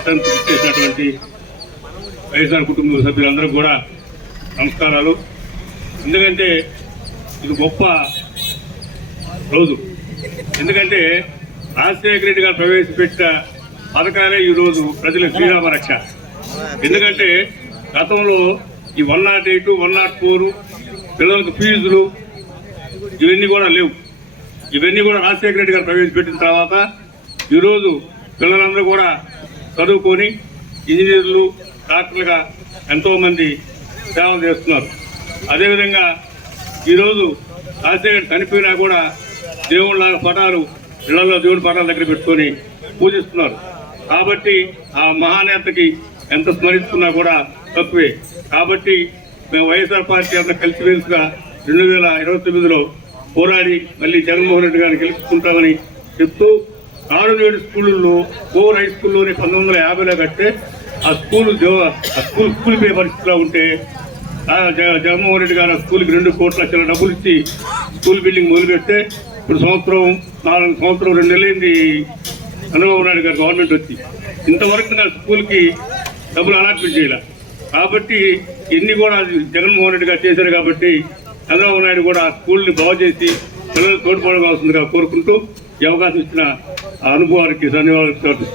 అతను చేసినటువంటి వైఎస్ఆర్ కుటుంబ సభ్యులందరూ కూడా నమస్కారాలు. ఎందుకంటే ఇది గొప్ప రోజు. ఎందుకంటే రాజశేఖర రెడ్డి గారు ప్రవేశపెట్టిన పథకాలే ఈరోజు ప్రజలకు శ్రీరామ రక్ష. ఎందుకంటే గతంలో ఈ one nought eight one nought four పిల్లలకు ఫీజులు ఇవన్నీ కూడా లేవు. ఇవన్నీ కూడా రాజశేఖర రెడ్డి గారు ప్రవేశపెట్టిన తర్వాత ఈరోజు పిల్లలందరూ కూడా చదువుకొని ఇంజనీర్లు డాక్టర్లుగా ఎంతోమంది సేవలు చేస్తున్నారు. అదేవిధంగా ఈరోజు రాజశేఖర్ చనిపోయినా కూడా దేవుళ్ళ పటాలు ఇళ్ళలో దేవుడి పటాల దగ్గర పెట్టుకొని పూజిస్తున్నారు. కాబట్టి ఆ మహానేతకి ఎంత స్మరిస్తున్నా కూడా తక్కువే. కాబట్టి మేము వైఎస్ఆర్ పార్టీ అంతా కలిసిమెలిసిగా రెండు వేల ఇరవై తొమ్మిదిలో పోరాడి మళ్ళీ జగన్మోహన్ రెడ్డి గారిని గెలుచుకుంటామని చెప్తూ నాడునేడు స్కూళ్ళల్లో కోర్ హై స్కూల్లోనే పంతొమ్మిది వందల యాభైలో కట్టే ఆ స్కూల్ ఆ స్కూల్ స్కూల్ పే పరిస్థితిలో ఉంటే జగన్మోహన్ రెడ్డి గారు ఆ స్కూల్కి రెండు కోట్ల లక్షల డబ్బులు ఇచ్చి స్కూల్ బిల్డింగ్ మొదలుపెడితే ఇప్పుడు సంవత్సరం నాలుగు సంవత్సరం రెండు నెలలైంది చంద్రబాబు నాయుడు గారు గవర్నమెంట్ వచ్చి. ఇంతవరకు నా స్కూల్కి డబ్బులు అలాట్మెంట్ చేయాల. కాబట్టి ఇన్ని కూడా జగన్మోహన్ రెడ్డి గారు చేశారు కాబట్టి చంద్రబాబు నాయుడు కూడా ఆ స్కూల్ని బాగు చేసి పిల్లలు తోడ్పడవలసిందిగా కోరుకుంటూ ఈ అవకాశం ఇచ్చిన అనుభవానికి ధన్యవాదాలు